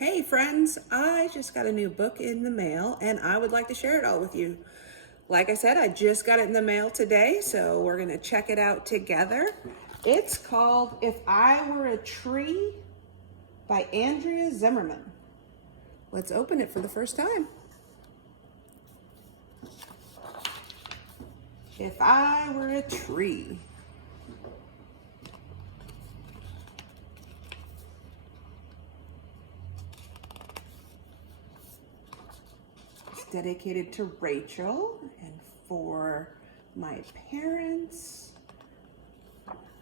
Hey friends, I just got a new book in the mail and I would like to share it all with you. Like I said, I just got it in the mail today, so we're gonna check it out together. It's called If I Were a Tree by Andrea Zimmerman. Let's open it for the first time. If I Were a Tree. Dedicated to Rachel and for my parents.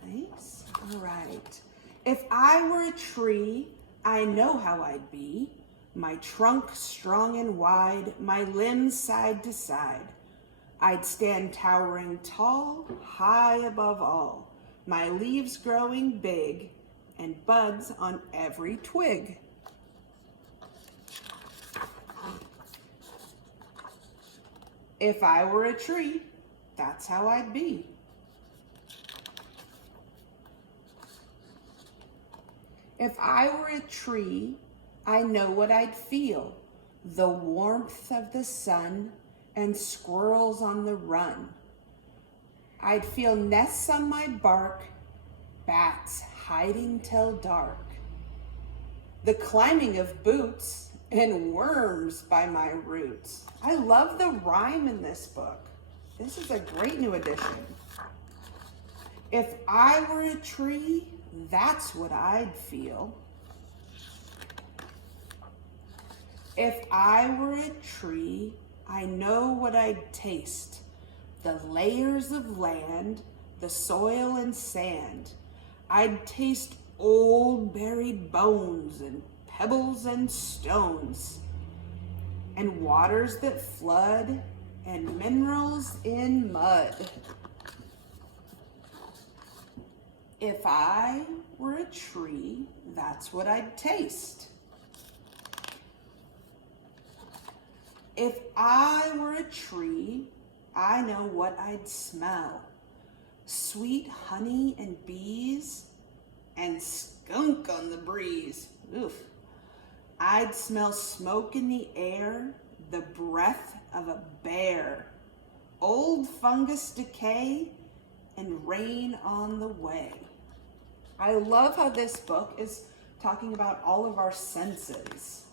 Nice. All right. If I were a tree, I know how I'd be. My trunk strong and wide, my limbs side to side. I'd stand towering tall, high above all. My leaves growing big and buds on every twig. If I were a tree, that's how I'd be. If I were a tree, I know what I'd feel. The warmth of the sun and squirrels on the run. I'd feel nests on my bark, bats hiding till dark. The climbing of boots and worms by my roots. I love the rhyme in this book. This is a great new addition. If I were a tree, that's what I'd feel. If I were a tree, I know what I'd taste. The layers of land, the soil and sand. I'd taste old buried bones and pebbles and stones, and waters that flood, and minerals in mud. If I were a tree, that's what I'd taste. If I were a tree, I know what I'd smell. Sweet honey and bees, and skunk on the breeze. Oof. I'd smell smoke in the air, the breath of a bear, old fungus decay, and rain on the way. I love how this book is talking about all of our senses.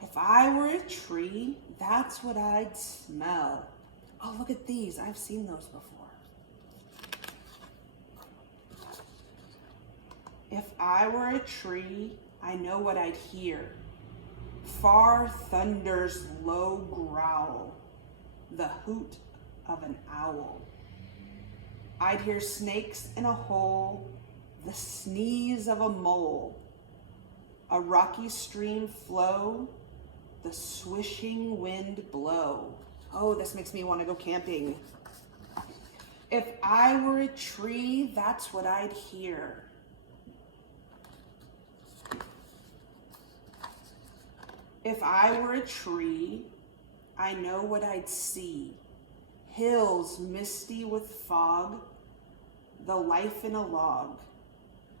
If I were a tree, that's what I'd smell. Oh, look at these. I've seen those before. If I were a tree, I know what I'd hear. Far thunder's low growl, the hoot of an owl. I'd hear snakes in a hole, the sneeze of a mole, a rocky stream flow, the swishing wind blow. Oh, this makes me want to go camping. If I were a tree, that's what I'd hear. If I were a tree, I know what I'd see. Hills misty with fog, the life in a log.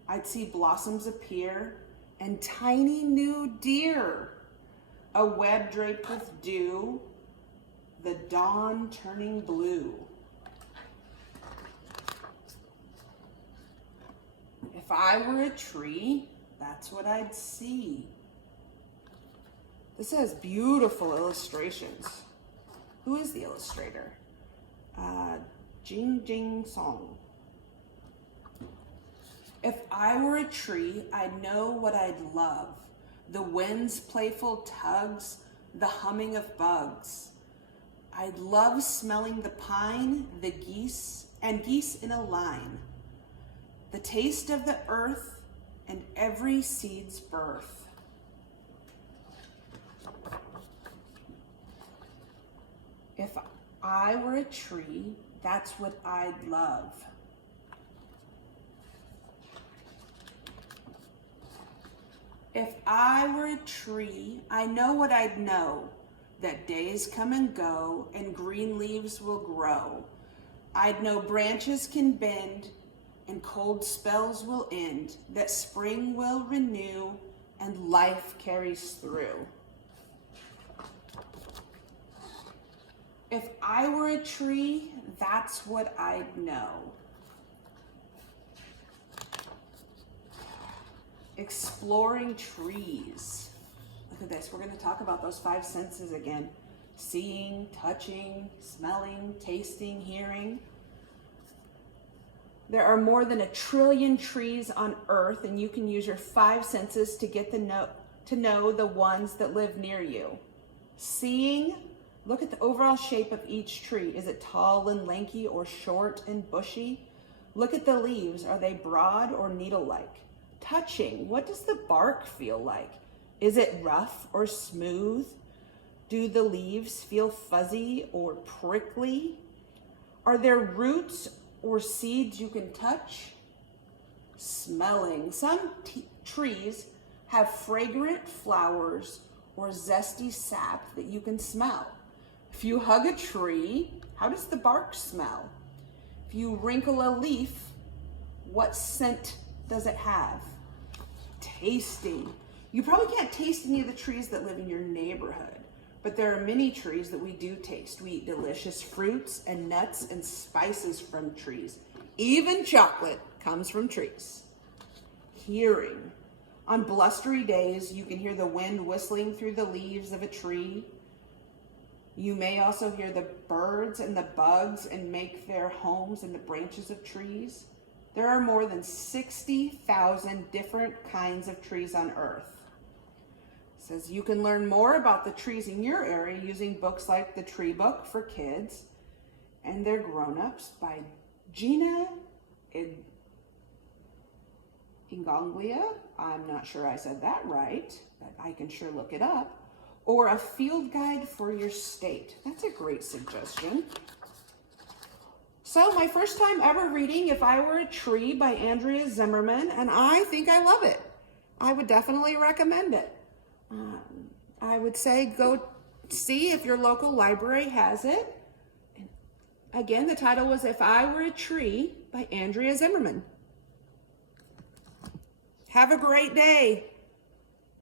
I'd see blossoms appear and tiny new deer, a web draped with dew, the dawn turning blue. If I were a tree, that's what I'd see. This has beautiful illustrations. Who is the illustrator? Jing Song. If I were a tree, I'd know what I'd love. The wind's playful tugs, the humming of bugs. I'd love smelling the pine, the geese, and geese in a line. The taste of the earth and every seed's birth. If I were a tree, that's what I'd love. If I were a tree, I know what I'd know, that days come and go and green leaves will grow. I'd know branches can bend and cold spells will end, that spring will renew and life carries through. If I were a tree, that's what I'd know. Exploring trees. Look at this. We're going to talk about those 5 senses again. Seeing, touching, smelling, tasting, hearing. There are more than 1 trillion trees on Earth, and you can use your 5 senses to get to know the ones that live near you. Seeing, look at the overall shape of each tree. Is it tall and lanky or short and bushy? Look at the leaves. Are they broad or needle-like? Touching, what does the bark feel like? Is it rough or smooth? Do the leaves feel fuzzy or prickly? Are there roots or seeds you can touch? Smelling, some trees have fragrant flowers or zesty sap that you can smell. If you hug a tree, how does the bark smell? If you wrinkle a leaf, what scent does it have? Tasting. You probably can't taste any of the trees that live in your neighborhood, but there are many trees that we do taste. We eat delicious fruits and nuts and spices from trees. Even chocolate comes from trees. Hearing. On blustery days, you can hear the wind whistling through the leaves of a tree. You may also hear the birds and the bugs and make their homes in the branches of trees. There are more than 60,000 different kinds of trees on Earth. It says you can learn more about the trees in your area using books like The Tree Book for Kids and Their Grown-Ups by Gina Ingonglia. I'm not sure I said that right, but I can sure look it up. Or a field guide for your state. That's a great suggestion. So my first time ever reading If I Were a Tree by Andrea Zimmerman, and I think I love it. I would definitely recommend it. I would say go see if your local library has it. And again, the title was If I Were a Tree by Andrea Zimmerman. Have a great day.